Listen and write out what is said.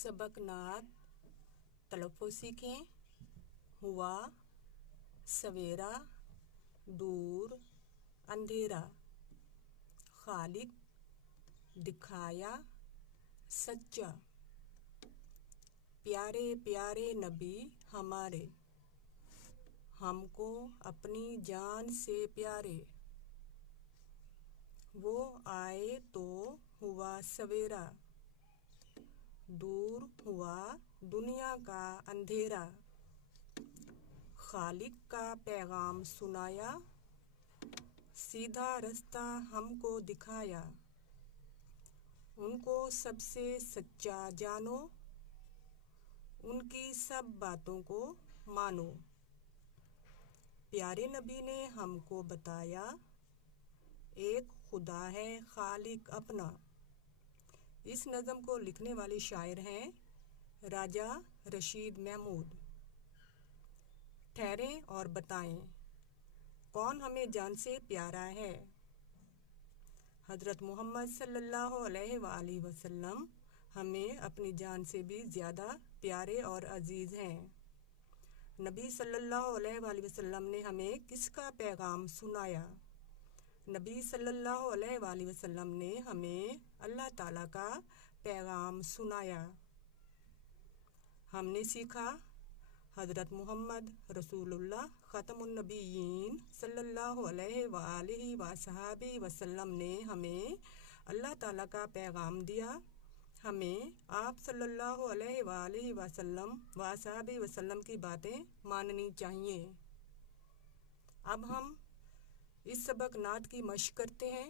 सबक नात तलफ़्फ़ुज़ सीखें। हुआ, सवेरा, दूर, अंधेरा। खालिक, दिखाया, सच्चा। प्यारे प्यारे नबी हमारे, हमको अपनी जान से प्यारे। वो आए तो हुआ सवेरा, दूर हुआ दुनिया का अंधेरा। खालिक का पैगाम सुनाया, सीधा रास्ता हमको दिखाया। उनको सबसे सच्चा जानो, उनकी सब बातों को मानो। प्यारे नबी ने हमको बताया, एक खुदा है खालिक अपना। इस नज़म को लिखने वाले शायर हैं राजा रशीद महमूद। ठहरें और बताएं, कौन हमें जान से प्यारा है? हज़रत मोहम्मद सल्लल्लाहु अलैहि वसल्लम हमें अपनी जान से भी ज़्यादा प्यारे और अजीज़ हैं। नबी सल्लल्लाहु अलैहि वसल्लम ने हमें किसका पैगाम सुनाया? नबी सल्लल्लाहु अलैहि वसल्लम ने हमें अल्लाह ताला का पैगाम सुनाया। हमने सीखा, हज़रत मोहम्मद रसूलुल्लाह ख़ातमुन नबिय्यीन सल्लल्लाहु अलैहि वसल्लम ने हमें अल्लाह ताला का पैगाम दिया। हमें आप सल्लल्लाहु अलैहि वसल्लम की बातें माननी चाहिए। अब हम इस सबक नात की मशक़ करते हैं।